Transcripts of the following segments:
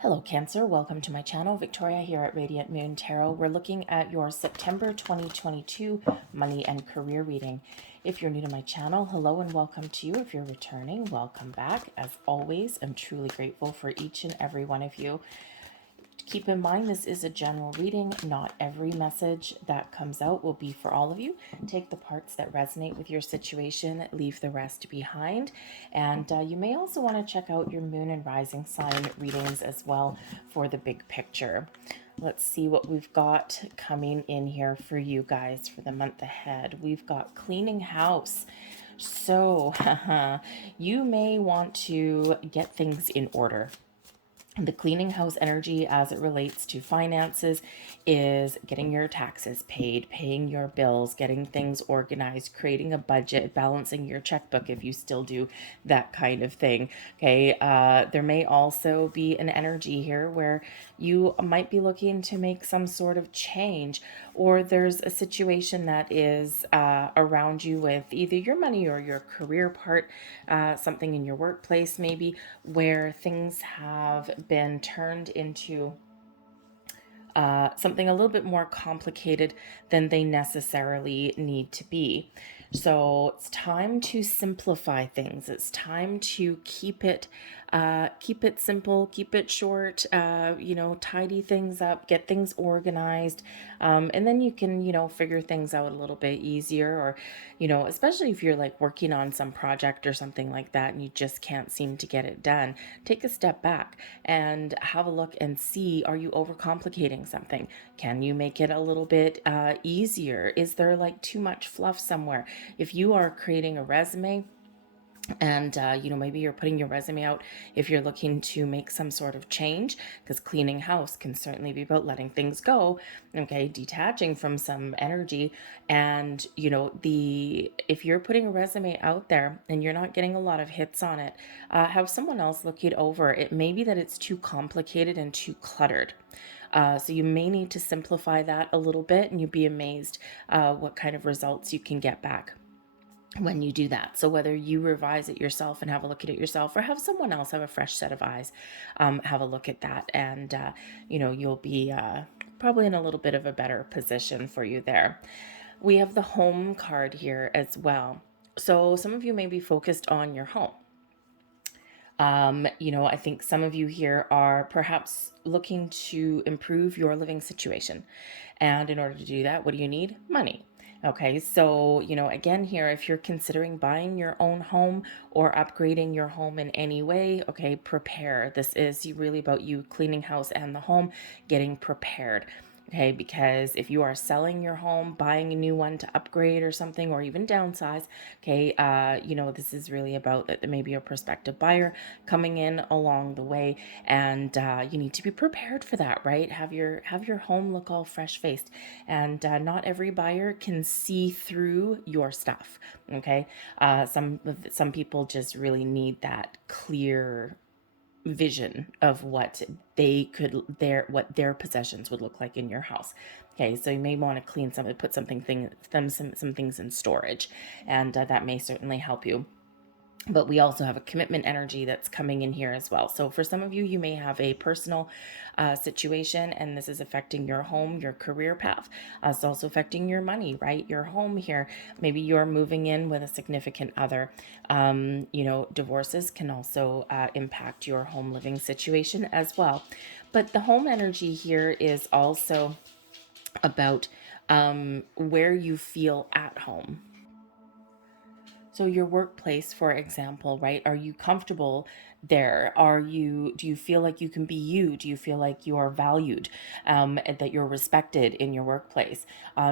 Hello Cancer, welcome to my channel. Victoria here at Radiant Moon Tarot. We're looking at your September 2022 money and career reading. If you're new to my channel, hello and welcome to you. If you're returning, welcome back. As always, I'm truly grateful for each and every one of you. Keep in mind, this is a general reading. Not every message that comes out will be for all of you. Take the parts that resonate with your situation, leave the rest behind. And you may also want to check out your moon and rising sign readings as well for the big picture. Let's see what we've got coming in here for you guys for the month ahead. We've got cleaning house. So you may want to get things in order. The cleaning house energy as it relates to finances is getting your taxes paid, paying your bills, getting things organized, creating a budget, balancing your checkbook if you still do that kind of thing. Okay. There may also be an energy here where you might be looking to make some sort of change, or there's a situation that is around you with either your money or your career part, something in your workplace maybe, where things have been turned into something a little bit more complicated than they necessarily need to be. So it's time to simplify things. It's time to keep it simple, keep it short. Tidy things up, get things organized, and then you can figure things out a little bit easier. Or especially if you're like working on some project or something like that, and you just can't seem to get it done. Take a step back and have a look and see: are you overcomplicating something? Can you make it a little bit easier? Is there like too much fluff somewhere? If you are creating a resume and maybe you're putting your resume out if you're looking to make some sort of change, because cleaning house can certainly be about letting things go, okay, detaching from some energy. And if you're putting a resume out there and you're not getting a lot of hits on it, have someone else look it over. It may be that it's too complicated and too cluttered. So you may need to simplify that a little bit, and you'd be amazed what kind of results you can get back when you do that. So whether you revise it yourself and have a look at it yourself, or have someone else have a fresh set of eyes, have a look at that, and you'll be probably in a little bit of a better position for you there. We have the home card here as well. So some of you may be focused on your home. I think some of you here are perhaps looking to improve your living situation. And in order to do that, what do you need? Money. Okay, so, again, here, if you're considering buying your own home or upgrading your home in any way, okay, prepare. This is really about you cleaning house and the home, getting prepared. Okay, because if you are selling your home, buying a new one to upgrade or something, or even downsize, okay, this is really about that there may be a prospective buyer coming in along the way, and you need to be prepared for that, right? Have your home look all fresh faced, and not every buyer can see through your stuff. Okay, some people just really need that clear vision of what their possessions would look like in your house. Okay, so you may want to clean some, put some things in storage, and that may certainly help you. But we also have a commitment energy that's coming in here as well. So for some of you, you may have a personal situation, and this is affecting your home, your career path. It's also affecting your money, right? Your home here. Maybe you're moving in with a significant other. Divorces can also impact your home living situation as well. But the home energy here is also about where you feel at home. So your workplace, for example, right? Are you comfortable there? Do you feel like you can be you? Do you feel like you are valued, and that you're respected in your workplace?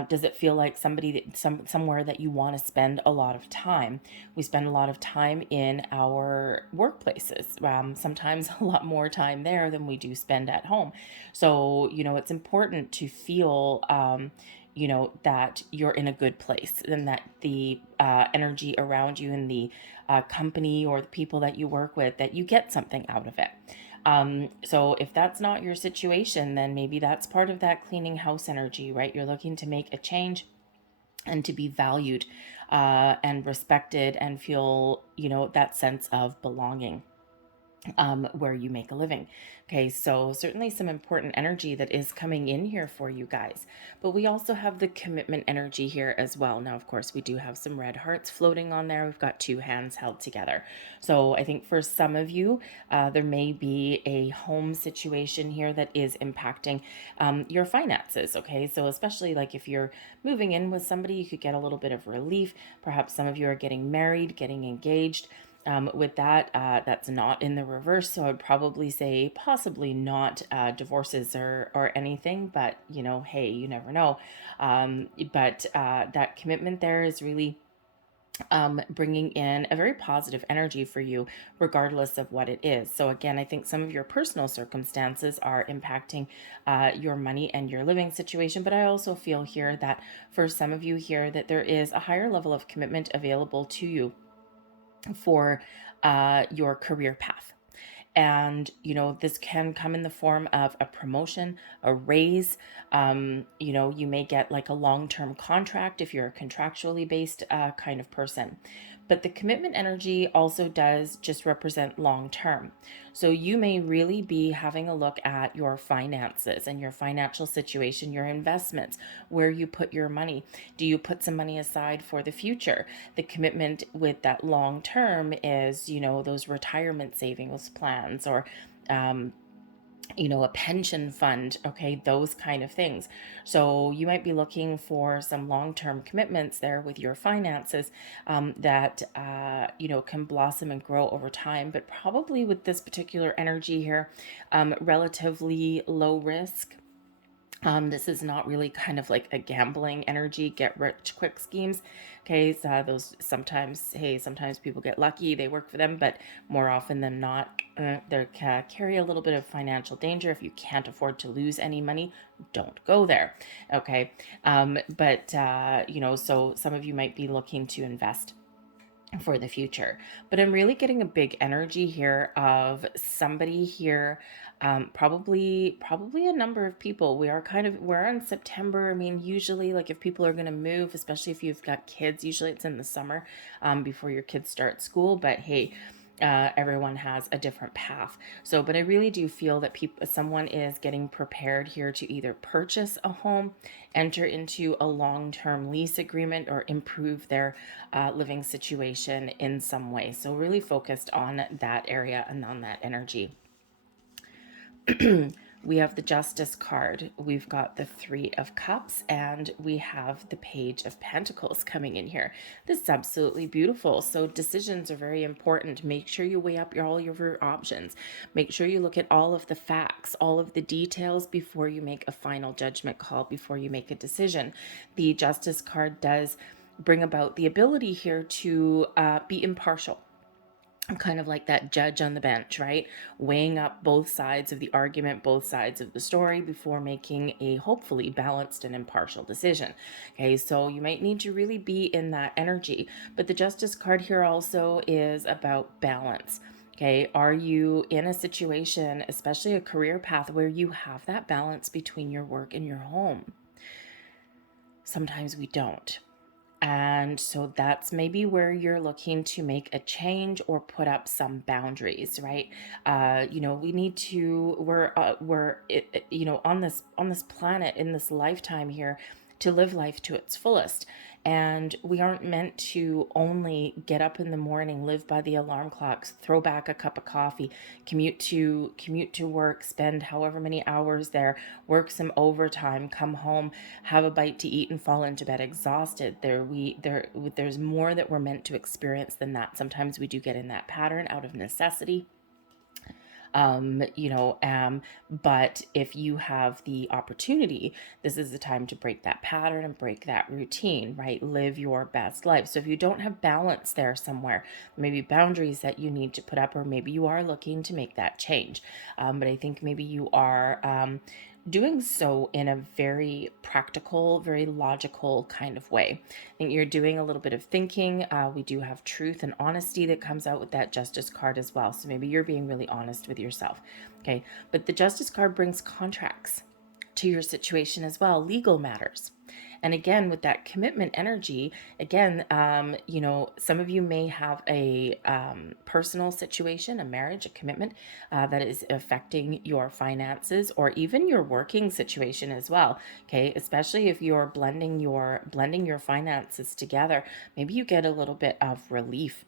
Does it feel like somewhere that you want to spend a lot of time? We spend a lot of time in our workplaces, sometimes a lot more time there than we do spend at home. So, it's important to feel, that you're in a good place, and that the energy around you and the company or the people that you work with, that you get something out of it. So if that's not your situation, then maybe that's part of that cleaning house energy, right? You're looking to make a change and to be valued and respected and feel, that sense of belonging. where you make a living. Okay, so certainly some important energy that is coming in here for you guys. But we also have the commitment energy here as well. Now, of course, we do have some red hearts floating on there. We've got two hands held together. So I think for some of you, there may be a home situation here that is impacting your finances. Okay, so especially like if you're moving in with somebody, you could get a little bit of relief. Perhaps some of you are getting married, getting engaged. With that, that's not in the reverse. So I would probably say possibly not divorces or anything, but hey, you never know. But that commitment there is really bringing in a very positive energy for you, regardless of what it is. So again, I think some of your personal circumstances are impacting your money and your living situation, but I also feel here that for some of you here that there is a higher level of commitment available to you for your career path. And this can come in the form of a promotion, a raise. You may get like a long-term contract if you're a contractually based kind of person. But the commitment energy also does just represent long term. So you may really be having a look at your finances and your financial situation, your investments, where you put your money. Do you put some money aside for the future? The commitment with that long term is, those retirement savings plans or a pension fund, okay, those kind of things. So you might be looking for some long-term commitments there with your finances that, can blossom and grow over time, but probably with this particular energy here, relatively low risk. This is not really kind of like a gambling energy, get rich quick schemes. Okay, so those sometimes people get lucky, they work for them, but more often than not, they carry a little bit of financial danger. If you can't afford to lose any money, don't go there. Okay, so some of you might be looking to invest for the future, but I'm really getting a big energy here of somebody here, probably a number of people. We're in September. I mean, usually like if people are going to move, especially if you've got kids, usually it's in the summer, before your kids start school, but hey, everyone has a different path. So, but I really do feel that someone is getting prepared here to either purchase a home, enter into a long-term lease agreement, or improve their living situation in some way. So, really focused on that area and on that energy. We have the Justice card, we've got the Three of Cups, and we have the Page of Pentacles coming in here. This is absolutely beautiful. So decisions are very important. Make sure you weigh up all your options. Make sure you look at all of the facts, all of the details before you make a final judgment call, before you make a decision. The Justice card does bring about the ability here to be impartial. I'm kind of like that judge on the bench, right? Weighing up both sides of the argument, both sides of the story before making a hopefully balanced and impartial decision. Okay, so you might need to really be in that energy. But the Justice card here also is about balance. Okay, are you in a situation, especially a career path, where you have that balance between your work and your home? Sometimes we don't. And so that's maybe where you're looking to make a change or put up some boundaries, right? We need to, on this planet, in this lifetime here, to live life to its fullest. And we aren't meant to only get up in the morning, live by the alarm clocks, throw back a cup of coffee, commute to work, spend however many hours there, work some overtime, come home, have a bite to eat, and fall into bed exhausted. There's more that we're meant to experience than that. Sometimes we do get in that pattern out of necessity. But if you have the opportunity, this is the time to break that pattern and break that routine, right? Live your best life. So if you don't have balance there somewhere, maybe boundaries that you need to put up, or maybe you are looking to make that change. But I think maybe you are doing so in a very practical, very logical kind of way. I think you're doing a little bit of thinking. We do have truth and honesty that comes out with that Justice card as well. So maybe you're being really honest with yourself. Okay. But the Justice card brings contracts. to your situation as well, legal matters. And again, with that commitment energy, again, some of you may have a personal situation, a marriage, a commitment that is affecting your finances or even your working situation as well. Okay, especially if you're blending your finances together, maybe you get a little bit of relief.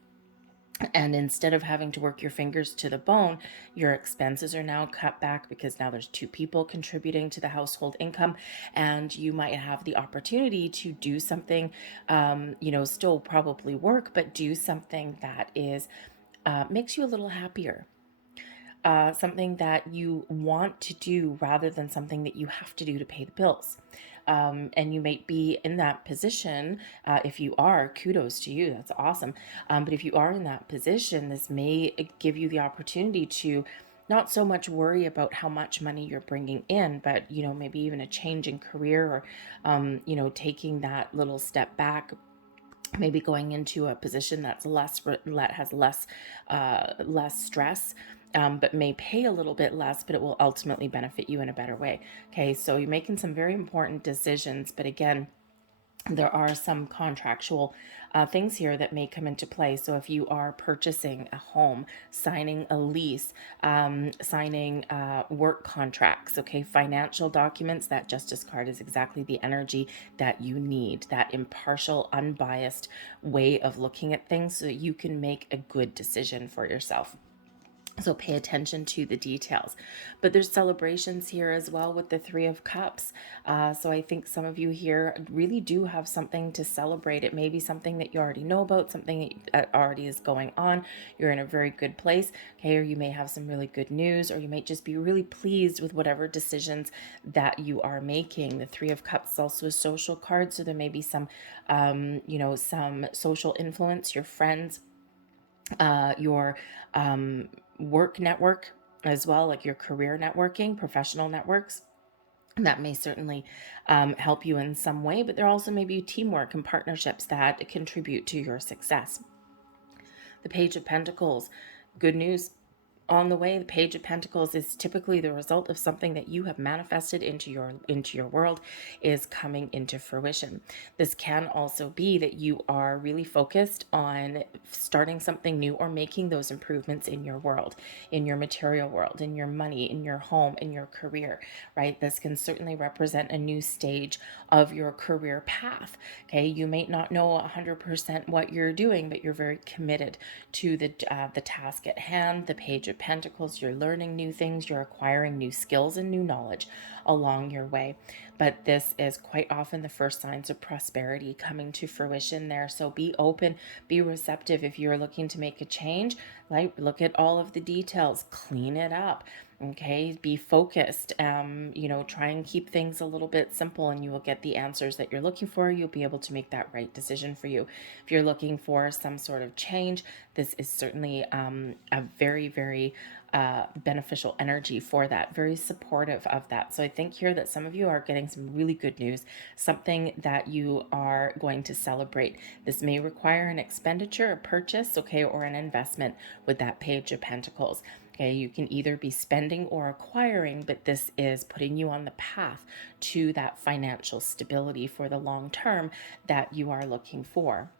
And instead of having to work your fingers to the bone, your expenses are now cut back because now there's two people contributing to the household income, and you might have the opportunity to do something, still probably work, but do something that is makes you a little happier. Something that you want to do rather than something that you have to do to pay the bills. And you might be in that position. If you are, kudos to you, that's awesome. But if you are in that position, this may give you the opportunity to not so much worry about how much money you're bringing in, but maybe even a change in career, or taking that little step back, maybe going into a position that's has less stress, but may pay a little bit less, but it will ultimately benefit you in a better way. Okay, so you're making some very important decisions, but again, there are some contractual things here that may come into play. So if you are purchasing a home, signing a lease, signing work contracts, okay, financial documents, that justice card is exactly the energy that you need, that impartial, unbiased way of looking at things so that you can make a good decision for yourself. So pay attention to the details. But there's celebrations here as well with the Three of Cups. So I think some of you here really do have something to celebrate. It may be something that you already know about, something that already is going on. You're in a very good place, okay? Or you may have some really good news, or you might just be really pleased with whatever decisions that you are making. The Three of Cups is also a social card, so there may be some, some social influence, your friends, your work network as well, like your career networking, professional networks. That may certainly help you in some way, but there also may be teamwork and partnerships that contribute to your success. The Page of Pentacles, good news on the way. The Page of Pentacles is typically the result of something that you have manifested into your world is coming into fruition. This can also be that you are really focused on starting something new or making those improvements in your world, in your material world, in your money, in your home, in your career, right? This can certainly represent a new stage of your career path. Okay, you may not know 100% what you're doing, but you're very committed to the task at hand. The Page of Pentacles, you're learning new things, you're acquiring new skills and new knowledge along your way. But this is quite often the first signs of prosperity coming to fruition there. So be open, be receptive. If you're looking to make a change, like, look at all of the details, clean it up. Okay, be focused. Try and keep things a little bit simple, and you will get the answers that you're looking for. You'll be able to make that right decision for you. If you're looking for some sort of change, this is certainly a very, very beneficial energy for that, very supportive of that. So I think here that some of you are getting some really good news, something that you are going to celebrate. This may require an expenditure, a purchase, okay, or an investment with that Page of Pentacles. Okay, you can either be spending or acquiring, but this is putting you on the path to that financial stability for the long term that you are looking for.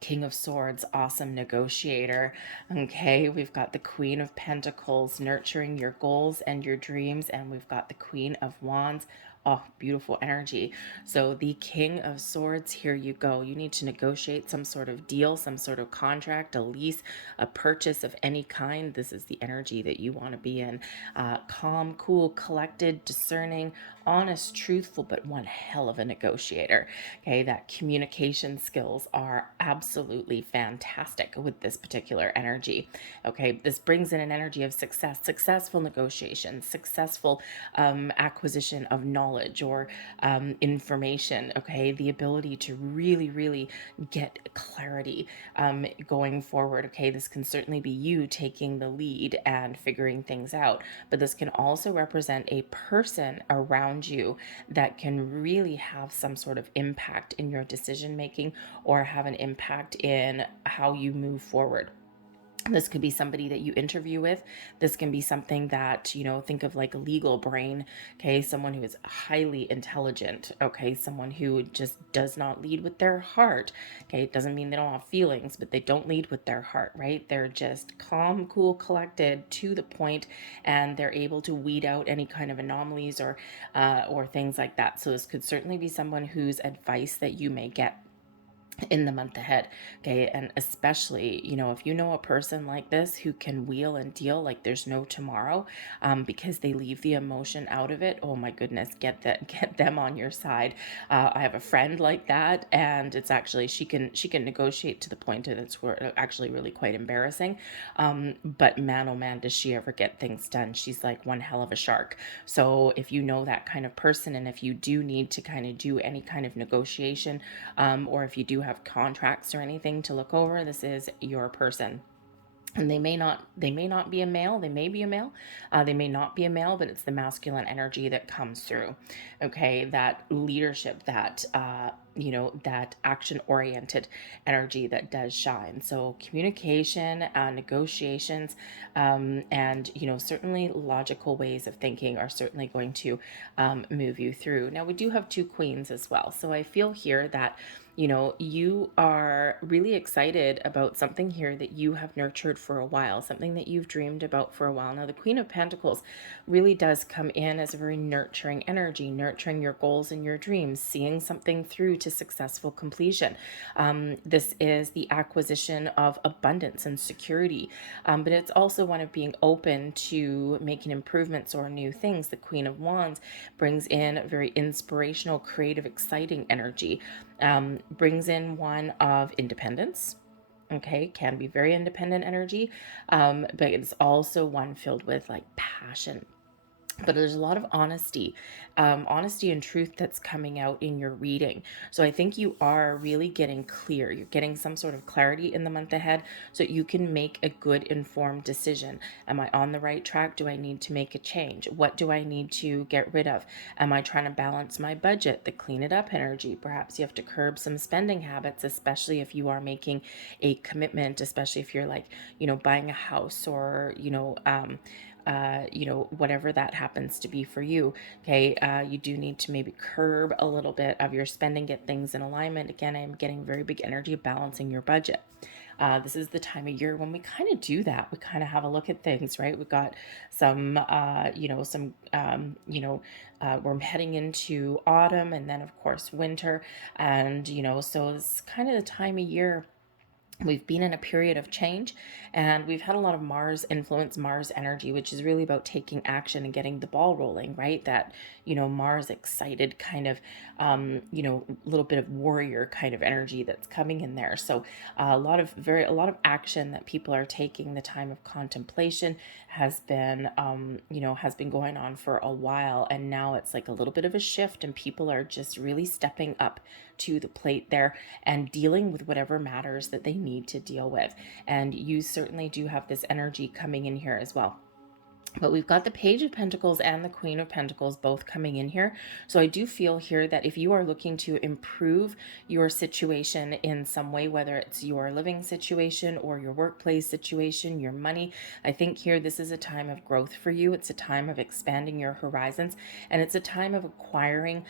King of Swords, awesome negotiator. Okay, we've got the Queen of Pentacles, nurturing your goals and your dreams, and we've got the Queen of Wands. Oh, beautiful energy. So the King of Swords, here you go. You need to negotiate some sort of deal, some sort of contract, a lease, a purchase of any kind. This is the energy that you want to be in. Calm, cool, collected, discerning, honest, truthful, but one hell of a negotiator. Okay, that communication skills are absolutely fantastic with this particular energy. Okay, this brings in an energy of success, successful negotiations, successful acquisition of knowledge or information. Okay, the ability to really, really get clarity going forward. Okay, this can certainly be you taking the lead and figuring things out, but this can also represent a person around you that can really have some sort of impact in your decision making or have an impact in how you move forward. This could be somebody that you interview with. This can be something that, think of like a legal brain, okay? Someone who is highly intelligent, okay? Someone who just does not lead with their heart, okay? It doesn't mean they don't have feelings, but they don't lead with their heart, right? They're just calm, cool, collected, to the point, and they're able to weed out any kind of anomalies or things like that. So this could certainly be someone whose advice that you may get in the month ahead. Okay. And especially, if you know a person like this who can wheel and deal like there's no tomorrow, because they leave the emotion out of it. Oh my goodness, get them on your side. I have a friend like that, and it's actually, she can negotiate to the point that it's actually really quite embarrassing. But man, oh man, does she ever get things done. She's like one hell of a shark. So if you know that kind of person, and if you do need to kind of do any kind of negotiation, or if you do have contracts or anything to look over, this is your person. And they may not be a male, they may be a male, they may not be a male, but it's the masculine energy that comes through. Okay, that leadership, that action oriented energy that does shine. So communication, negotiations, and certainly logical ways of thinking are certainly going to move you through. Now we do have two queens as well, so I feel here that you are really excited about something here that you have nurtured for a while, something that you've dreamed about for a while. Now, the Queen of Pentacles really does come in as a very nurturing energy, nurturing your goals and your dreams, seeing something through to successful completion. This is the acquisition of abundance and security, but it's also one of being open to making improvements or new things. The Queen of Wands brings in a very inspirational, creative, exciting energy. Brings in one of independence. Okay, can be very independent energy, but it's also one filled with like passion, but there's a lot of honesty and truth that's coming out in your reading. So I think you are really getting clear. You're getting some sort of clarity in the month ahead so you can make a good informed decision. Am I on the right track? Do I need to make a change? What do I need to get rid of? Am I trying to balance my budget? The clean it up energy. Perhaps you have to curb some spending habits, especially if you are making a commitment, especially if you're like, buying a house or, whatever that happens to be for you. Okay. You do need to maybe curb a little bit of your spending, get things in alignment. Again, I'm getting very big energy of balancing your budget. This is the time of year when we kind of do that. We kind of have a look at things, right? We've got we're heading into autumn and then, of course, winter. And, so it's kind of the time of year. We've been in a period of change, and we've had a lot of Mars influence, Mars energy, which is really about taking action and getting the ball rolling, right? That, Mars excited kind of, little bit of warrior kind of energy that's coming in there. So a lot of action that people are taking. The time of contemplation has been going on for a while. And now it's like a little bit of a shift, and people are just really stepping up to the plate there and dealing with whatever matters that they need to deal with. And you certainly do have this energy coming in here as well. But we've got the Page of Pentacles and the Queen of Pentacles both coming in here. So I do feel here that if you are looking to improve your situation in some way, whether it's your living situation or your workplace situation, your money, I think here this is a time of growth for you. It's a time of expanding your horizons, and it's a time of acquiring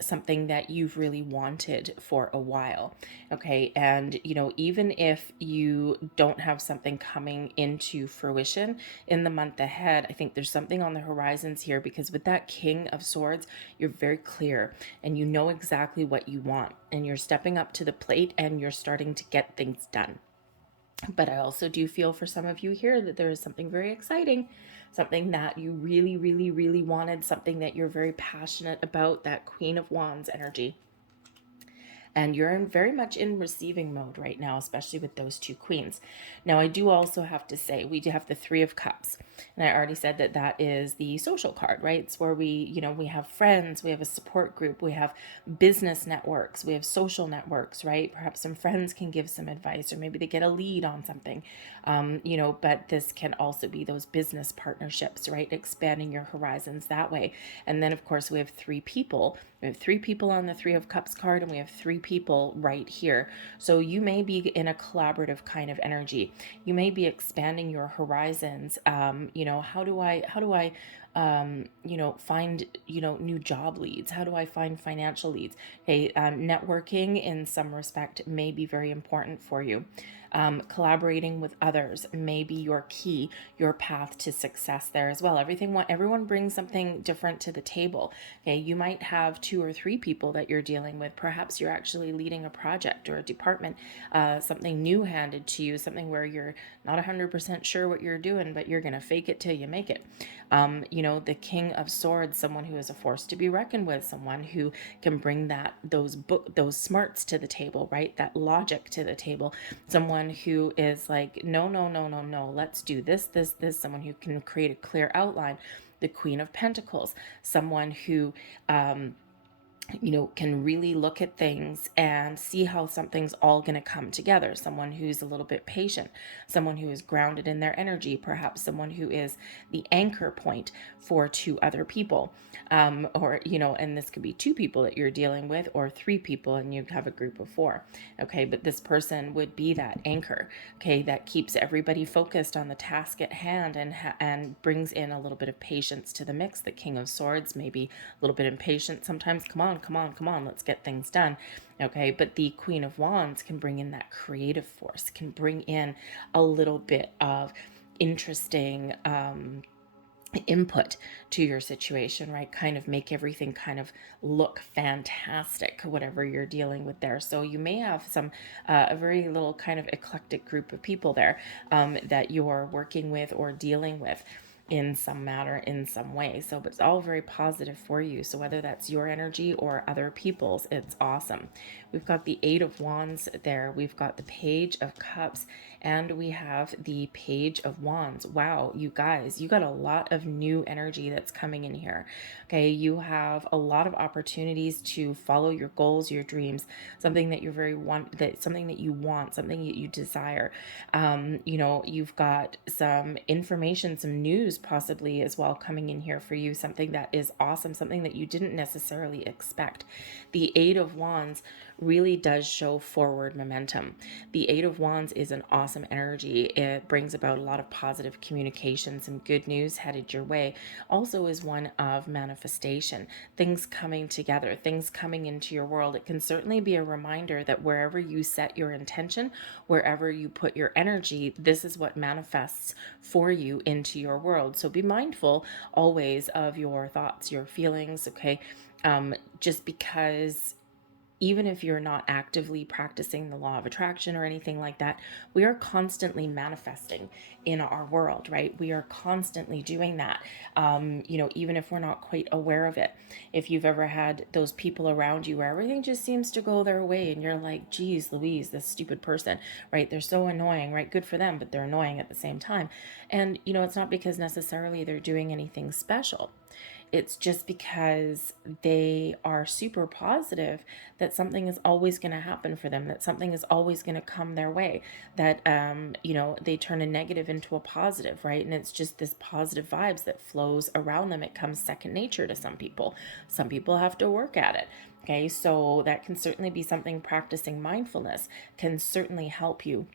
something that you've really wanted for a while. Okay. And, even if you don't have something coming into fruition in the month ahead, I think there's something on the horizons here, because with that King of Swords, you're very clear and you know exactly what you want, and you're stepping up to the plate and you're starting to get things done. But I also do feel for some of you here that there is something very exciting, something that you really, really, really wanted, something that you're very passionate about, that Queen of Wands energy. And you're very much in receiving mode right now, especially with those two queens. Now, I do also have to say, we do have the Three of Cups. And I already said that that is the social card, right? It's where we have friends, we have a support group, we have business networks, we have social networks, right? Perhaps some friends can give some advice, or maybe they get a lead on something, but this can also be those business partnerships, right? Expanding your horizons that way. And then, of course, we have three people We have three people on the Three of Cups card, and we have three people right here. So you may be in a collaborative kind of energy. You may be expanding your horizons. Find, new job leads? How do I find financial leads? Okay, networking in some respect may be very important for you. Collaborating with others may be your key, your path to success there as well. Everyone brings something different to the table. Okay, you might have two or three people that you're dealing with. Perhaps you're actually leading a project or a department, something new handed to you, something where you're not 100% sure what you're doing, but you're going to fake it till you make it. The King of Swords, someone who is a force to be reckoned with, someone who can bring those smarts to the table, right? That logic to the table. Someone who is like, no, no, no, no, no, let's do this. Someone who can create a clear outline. The Queen of Pentacles, someone who can really look at things and see how something's all going to come together. Someone who's a little bit patient, someone who is grounded in their energy, perhaps someone who is the anchor point for two other people. And this could be two people that you're dealing with, or three people and you have a group of four. Okay, but this person would be that anchor, okay, that keeps everybody focused on the task at hand and brings in a little bit of patience to the mix. The King of Swords may be a little bit impatient sometimes. Come on, let's get things done. Okay, but the Queen of Wands can bring in that creative force, can bring in a little bit of interesting input to your situation, right? Kind of make everything kind of look fantastic, whatever you're dealing with there. So you may have a very little kind of eclectic group of people there that you're working with or dealing with in some matter, in some way. So, but it's all very positive for you. So whether that's your energy or other people's, it's awesome. We've got the Eight of Wands there. We've got the Page of Cups, and we have the Page of Wands. Wow, you guys, you got a lot of new energy that's coming in here. Okay, you have a lot of opportunities to follow your goals, your dreams, something that something that you want, something that you desire. You've got some information, some news possibly as well coming in here for you, something that is awesome, something that you didn't necessarily expect. The Eight of Wands really does show forward momentum. The Eight of Wands is an awesome energy. It brings about a lot of positive communications and good news headed your way. Also is one of manifestation, things coming together, things coming into your world. It can certainly be a reminder that wherever you set your intention, wherever you put your energy, this is what manifests for you into your world. So be mindful always of your thoughts, your feelings, okay? Just because even if you're not actively practicing the law of attraction or anything like that, we are constantly manifesting in our world, right? We are constantly doing that, even if we're not quite aware of it. If you've ever had those people around you where everything just seems to go their way and you're like, geez, Louise, this stupid person, right? They're so annoying, right? Good for them, but they're annoying at the same time. And, it's not because necessarily they're doing anything special. It's just because they are super positive that something is always going to happen for them, that something is always going to come their way, that, they turn a negative into a positive, right? And it's just this positive vibes that flows around them. It comes second nature to some people. Some people have to work at it. Okay, so that can certainly be something. Practicing mindfulness can certainly help you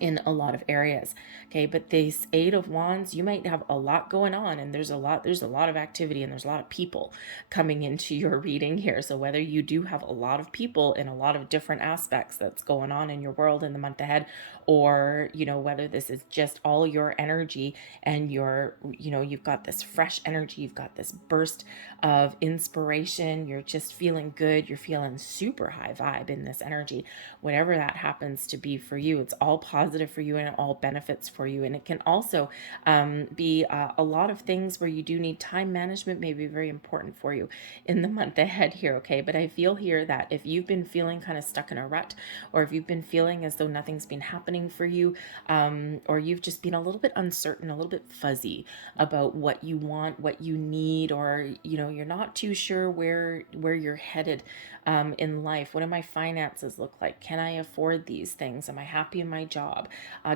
in a lot of areas. Okay, but this Eight of Wands, you might have a lot going on, and there's a lot of activity, and there's a lot of people coming into your reading here. So whether you do have a lot of people in a lot of different aspects that's going on in your world in the month ahead, or whether this is just all your energy and you've got this fresh energy, you've got this burst of inspiration, you're just feeling good, you're feeling super high vibe in this energy, whatever that happens to be for you, it's all positive for you and it all benefits for you. And it can also be a lot of things where you do need time management, may be very important for you in the month ahead here. Okay, but I feel here that if you've been feeling kind of stuck in a rut, or if you've been feeling as though nothing's been happening for you, or you've just been a little bit uncertain, a little bit fuzzy about what you want, what you need, or you're not too sure where you're headed in life. What do my finances look like? Can I afford these things? Am I happy in my job? job?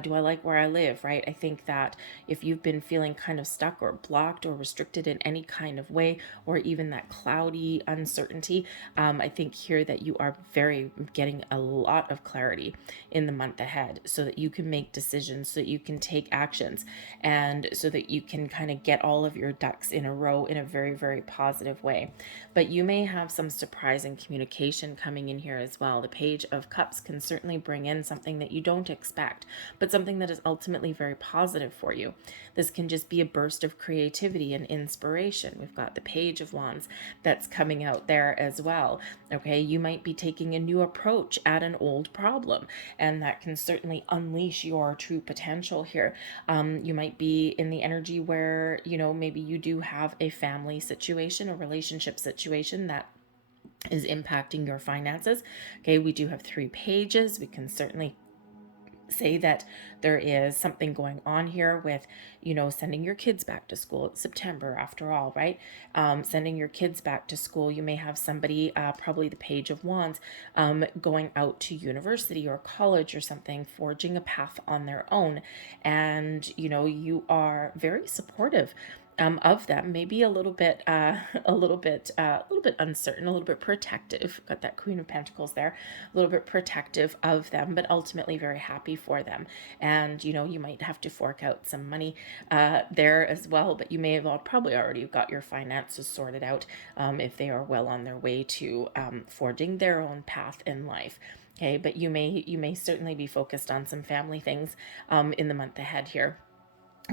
Do I like where I live, right? I think that if you've been feeling kind of stuck or blocked or restricted in any kind of way, or even that cloudy uncertainty, I think here that you are very getting a lot of clarity in the month ahead so that you can make decisions, so that you can take actions, and so that you can kind of get all of your ducks in a row in a very, very positive way. But you may have some surprising communication coming in here as well. The Page of Cups can certainly bring in something that you don't expect, but something that is ultimately very positive for you. This can just be a burst of creativity and inspiration. We've got the Page of Wands that's coming out there as well. Okay, you might be taking a new approach at an old problem, and that can certainly unleash your true potential here. You might be in the energy where, maybe you do have a family situation, a relationship situation that is impacting your finances. Okay, we do have 3 pages. We can certainly say that there is something going on here with, sending your kids back to school. It's September after all, right? Sending your kids back to school. You may have somebody, probably the Page of Wands, going out to university or college or something, forging a path on their own. And, you are very supportive of them, maybe a little bit, a little bit uncertain, a little bit protective. Got that Queen of Pentacles there, a little bit protective of them, but ultimately very happy for them. And you might have to fork out some money there as well, but you may have probably already got your finances sorted out if they are well on their way to forging their own path in life. Okay, but you may certainly be focused on some family things in the month ahead here,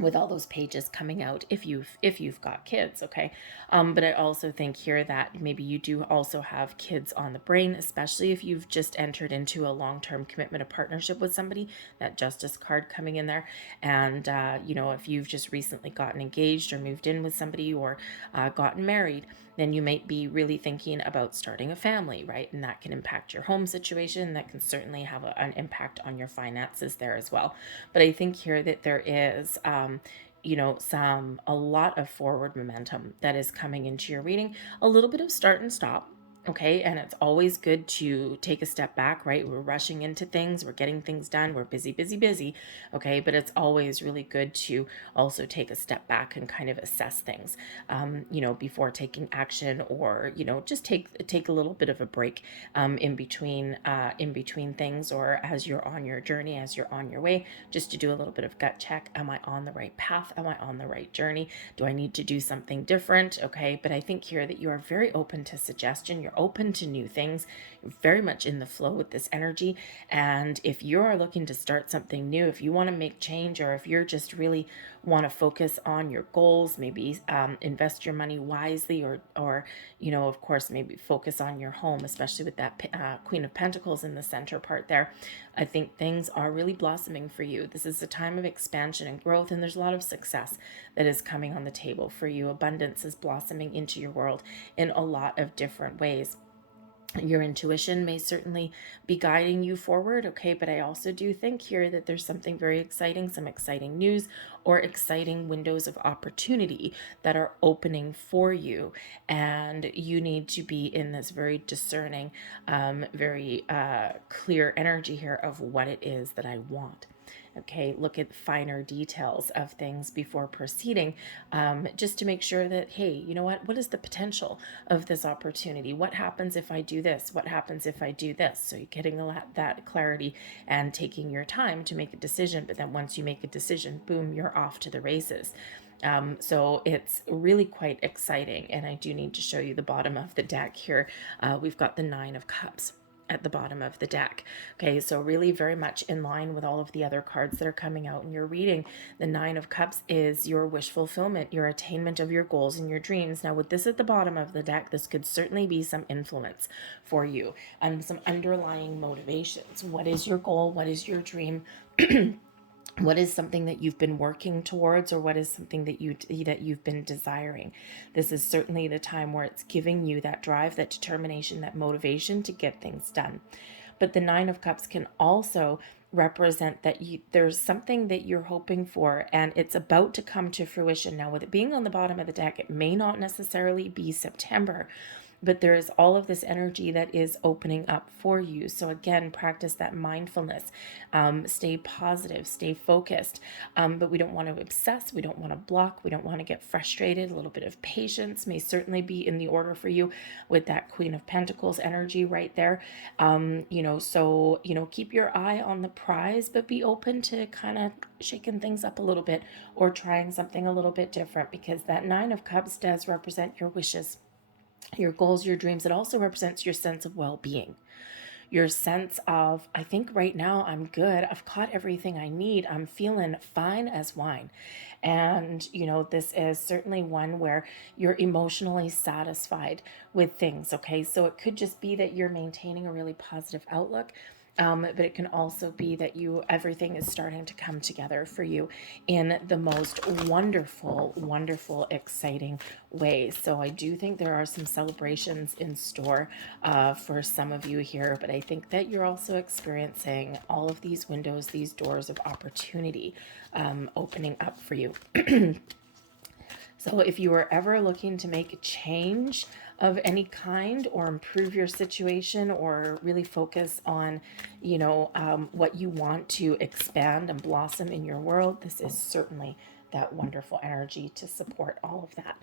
with all those pages coming out if you've got kids. Okay, but I also think here that maybe you do also have kids on the brain, especially if you've just entered into a long-term commitment, a partnership with somebody. That Justice card coming in there, and if you've just recently gotten engaged or moved in with somebody, or gotten married, then you might be really thinking about starting a family, right? And that can impact your home situation. That can certainly have an impact on your finances there as well. But I think here that there is, a lot of forward momentum that is coming into your reading, a little bit of start and stop. Okay, and it's always good to take a step back, right? We're rushing into things, we're getting things done, we're busy, busy, busy. Okay, but it's always really good to also take a step back and kind of assess things, before taking action, or just take a little bit of a break in between things, or as you're on your journey, as you're on your way, just to do a little bit of gut check. Am I on the right path? Am I on the right journey? Do I need to do something different? Okay, but I think here that you are very open to suggestion. You're open to new things. You're very much in the flow with this energy. And if you're looking to start something new, if you want to make change, or if you're just really want to focus on your goals, maybe invest your money wisely, or of course, maybe focus on your home, especially with that Queen of Pentacles in the center part there. I think things are really blossoming for you. This is a time of expansion and growth, and there's a lot of success that is coming on the table for you. Abundance is blossoming into your world in a lot of different ways. Your intuition may certainly be guiding you forward, okay, but I also do think here that there's something very exciting, some exciting news or exciting windows of opportunity that are opening for you, and you need to be in this very discerning, very clear energy here of what it is that I want. Okay, look at finer details of things before proceeding, just to make sure that, hey, you know what is the potential of this opportunity? What happens if I do this? What happens if I do this? So you're getting that clarity and taking your time to make a decision. But then once you make a decision, boom, you're off to the races. So it's really quite exciting. And I do need to show you the bottom of the deck here. We've got the 9 of Cups at the bottom of the deck. Okay, so really very much in line with all of the other cards that are coming out in your reading. The 9 of Cups is your wish fulfillment, your attainment of your goals and your dreams. Now with this at the bottom of the deck, this could certainly be some influence for you and some underlying motivations. What is your goal? What is your dream? What is something that you've been working towards, or what is something that you've been desiring? This is certainly the time where it's giving you that drive, that determination, that motivation to get things done. But the 9 of Cups can also represent that there's something that you're hoping for, and it's about to come to fruition. Now, with it being on the bottom of the deck, it may not necessarily be September, but there is all of this energy that is opening up for you. So again, practice that mindfulness. Stay positive, stay focused, but we don't want to obsess, we don't want to block, we don't want to get frustrated. A little bit of patience may certainly be in the order for you with that Queen of Pentacles energy right there. So keep your eye on the prize, but be open to kind of shaking things up a little bit or trying something a little bit different, because that Nine of Cups does represent your wishes, your goals, your dreams. It also represents your sense of well-being, your sense of, I think right now I'm good, I've caught everything I need, I'm feeling fine as wine. And this is certainly one where you're emotionally satisfied with things. Okay, so it could just be that you're maintaining a really positive outlook, but it can also be that everything is starting to come together for you in the most wonderful, wonderful, exciting ways. So I do think there are some celebrations in store for some of you here, but I think that you're also experiencing all of these windows, these doors of opportunity opening up for you. So if you are ever looking to make a change of any kind or improve your situation or really focus on, what you want to expand and blossom in your world, this is certainly that wonderful energy to support all of that.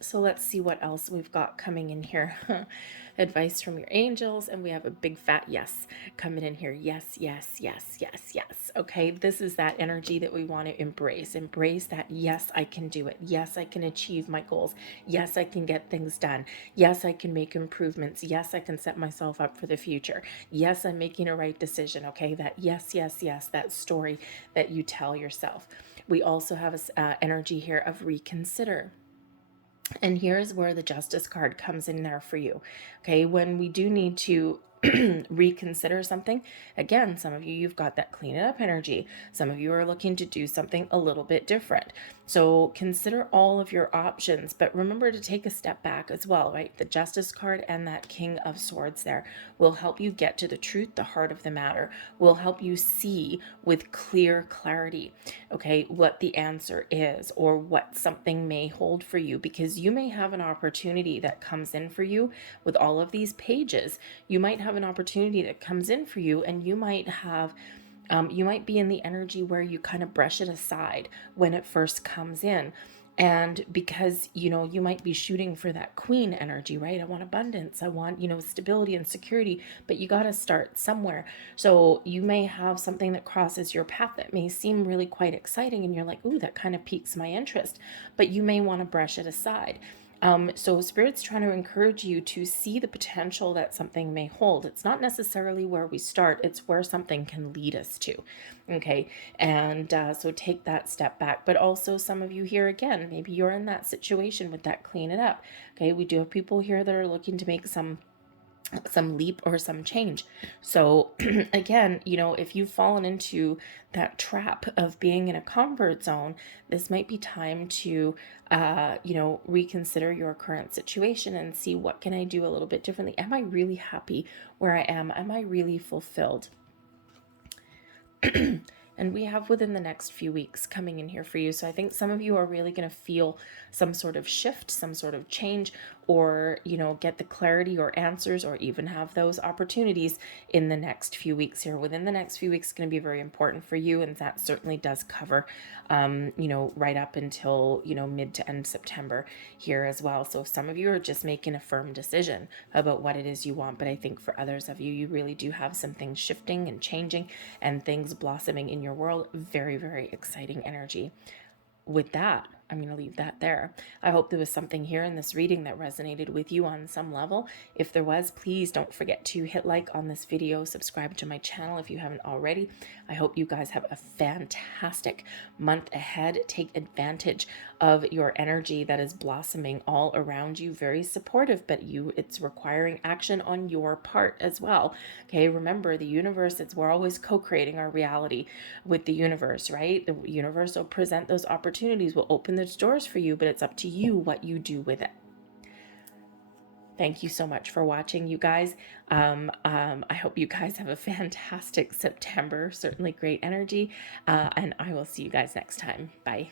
So let's see what else we've got coming in here. Advice from your angels, and we have a big fat yes coming in here. Yes, yes, yes, yes, yes. Okay, this is that energy that we want to embrace. Embrace that, yes, I can do it. Yes, I can achieve my goals. Yes, I can get things done. Yes, I can make improvements. Yes, I can set myself up for the future. Yes, I'm making a right decision. Okay, that yes, yes, yes, that story that you tell yourself. We also have energy here of reconsider. And here's where the Justice card comes in there for you. Okay, when we do need to reconsider something, again, some of you, you've got that clean it up energy. Some of you are looking to do something a little bit different. So consider all of your options, but remember to take a step back as well, right? The Justice card and that King of Swords there will help you get to the truth, the heart of the matter, will help you see with clear clarity, okay, what the answer is or what something may hold for you, because you may have an opportunity that comes in for you with all of these pages. You might have an opportunity that comes in for you, and you might be in the energy where you kind of brush it aside when it first comes in. And because, you might be shooting for that queen energy, right? I want abundance. I want, stability and security, but you got to start somewhere. So you may have something that crosses your path that may seem really quite exciting. And you're like, ooh, that kind of piques my interest, but you may want to brush it aside. So Spirit's trying to encourage you to see the potential that something may hold. It's not necessarily where we start, it's where something can lead us to. Okay. And so take that step back. But also some of you here, again, maybe you're in that situation with that clean it up. Okay. We do have people here that are looking to make some leap or some change. So again, if you've fallen into that trap of being in a comfort zone, this might be time to reconsider your current situation and see, what can I do a little bit differently? Am I really happy where I am? Am I really fulfilled? And we have within the next few weeks coming in here for you. So I think some of you are really going to feel some sort of shift, some sort of change, or, get the clarity or answers, or even have those opportunities in the next few weeks here. Within the next few weeks is going to be very important for you. And that certainly does cover, right up until, mid to end September here as well. So some of you are just making a firm decision about what it is you want. But I think for others of you, you really do have some things shifting and changing and things blossoming in your world. Very, very exciting energy. With that, I'm going to leave that there. I hope there was something here in this reading that resonated with you on some level. If there was, please don't forget to hit like on this video, subscribe to my channel if you haven't already. I hope you guys have a fantastic month ahead. Take advantage of your energy that is blossoming all around you. Very supportive, but it's requiring action on your part as well. Okay, remember the universe, we're always co-creating our reality with the universe, right? The universe will present those opportunities, will open those doors for you, but it's up to you what you do with it. Thank you so much for watching, you guys. I hope you guys have a fantastic September, certainly great energy, and I will see you guys next time. Bye.